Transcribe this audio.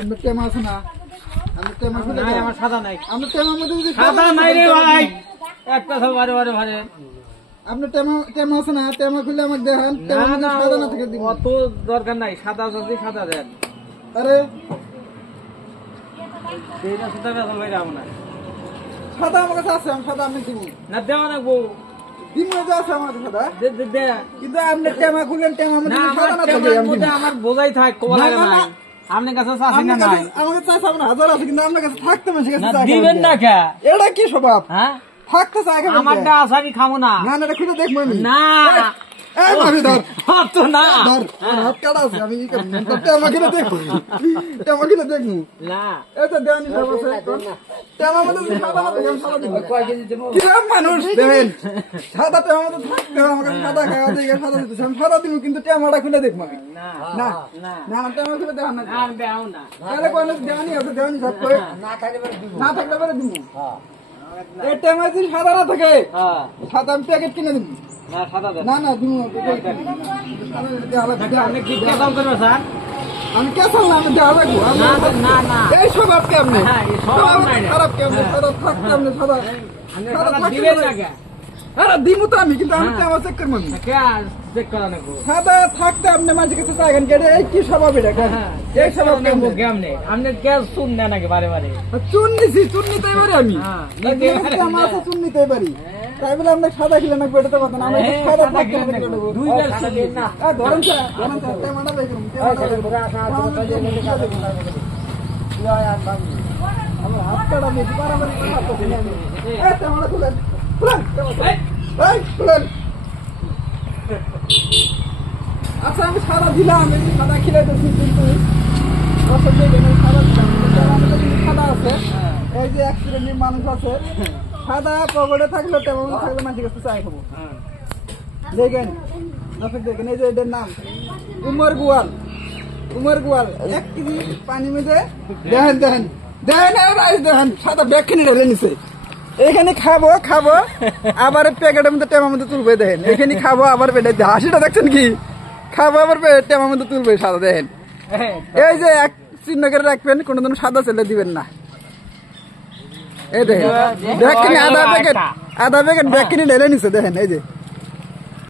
আপনার টেমা আছে না? আপনার টেমা নাই, আমার সাদা নাই। আপনার টেমার মধ্যে যদি সাদা নাই রে ভাই, একটা সব বারে বারে ভারে। আপনার টেমা আছে না? টেমা খুলে আমাকে দেখান। টেমার মধ্যে সাদা না থেকে দিন। অত দরকার নাই, সাদা যদি সাদা দেন। আরে এইটা সাদা বেতন ভাই রাম না। সাদা আমার কাছে আছে, আমি সাদা আপনি দিব না দেওয়া না বউ। দিমে যে আছে আমার কাছে সাদা, দে দে দে। কিন্তু আপনি টেমা খুললেন, টেমার মধ্যে না যদি সাদা আমার না থাকে টেমার আমি মধ্যে দিব। আমার বোঝাই থাক, কোলারে না, না, নাই। আপনার কাছে চাষি না নাই? আমার কাছে আছে, আপনার হাজার আছে, কিন্তু আপনার কাছে থাকতে মানুষের কাছে না চা খাবেন দিবেন কে? না কে? এটা কি স্বভাব? হ্যাঁ থাকতে চা খাবেন কে? আমারটা আছে, আমি খাবো না। না না, এটা খুলে দেখবো আমি। না এই ভাবি ধর অত না। ধর, আমার হাত কাটা আছে, আমি ই করবো। তো টেমা কিনে দেখবো, টেমা কিনে দেখবো। না এই তো দেওয়ানি সব আছে, টেমার মধ্যে যদি সাদা না থাকে আমি সাদা দিব। কিরম মানুষ দেখেন, সাদা টেমার মধ্যে থাকতে হবে, আমার কাছে সাদা খাওয়া দিয়ে সাদা দিতেছে, আমি সাদা দিব, কিন্তু টেমাটা খুলে দেখবো আমি। না না না না, টেমা খুলে দেখান না। আর দেও না। তাহলে কোনো দেওয়ানি আছে, দেওয়ানি সব করে না থাকলে পরে দিব। এই টেমা যদি সাদা না থাকে, হ্যাঁ সাদা আমি প্যাকেট কিনে দিব। না সাদা দেন। না না দিব না, আপনি কি কেসাল করবে স্যার? আমি কেসাল না, আমি দেওয়া রাখবো। না না না এই স্বভাব কেমনে? হ্যাঁ, এই স্বভাব নাই না। খারাপ কেমনে? সাদা থাকতে কেমনে? সাদা আপনি সাদা সাদা থাকতে দিবেন কেমনে? না কে? আরে দিমু তো আমি, কিন্তু আমি হ্যাঁ। টেমা চেক করবো আমি। কে চেক করা নেবো? সাদা থাকতে আপনি মানুষের কাছে চাইবেন কে? এই কি স্বভাব এটা? হ্যাঁ এই স্বভাব কেমনে? কেমনে? আপনি কে শুন না নাকি বারে বারে? চুন নিছি, চুন নিতেই পারি আমি। হ্যাঁ, নিতে টেমা আছে, চুন নিতেই পারি। তাই বলে আমরা সাদা খেলে না, এটা তো কথা না। আমরা হ্যাঁ, সাদা সাদা থাকতে খেলে আমরা না। খেলে নেবো। দুই বার শুন দিন না। ধরেন স্যার, টেমাটা বের করুন, টেমাটা বের করুন। আমার হাত কাটা বেশি পারাপারি করে হাত কাটছি না আমি। এই টেমাটা খুলেন, খুলেন, টেমাটা। এই, খুলেন। আচ্ছা আমি সাদা দিলাম, এই যে সাদা খিলাইতেছি, কিন্তু আসলে এখানে সাদা দিলাম, কিন্তু আমার কাছে কিন্তু সাদা আছে। এই যে অ্যাক্সিডেন্টের মানুষ আছে, সাদা পকেটে থাকলে টেমা মধ্যে থাকলে মানুষের কাছে চাই খাবো। দেখেন দর্শক, দেখেন এই যে এটার নাম উমর গোয়াল। উমর গোয়াল 1 কেজি পানি মধ্যে দেখেন দেখেন দেখেন রাইস দেখেন, সাদা ব্যাগ কিনে ঢেলে নিছে। এখানে খাবো খাবো, আবার প্যাকেটের মধ্যে টেমার মধ্যে তুলবে। দেখেন এখানে খাবো, আবার পেটে হাসিটা দেখছেন কি? খাবো আবার টেমার মধ্যে তুলবে সাদা। দেখেন এই যে এক চিহ্ন করে রাখবেন, কোনোদিন সাদা ছেলে দিবেন না। এই দেখেন ব্যাগ কিনে আধা প্যাকেট ব্যাগ কিনে ঢেলে নিছে। দেখেন এই যে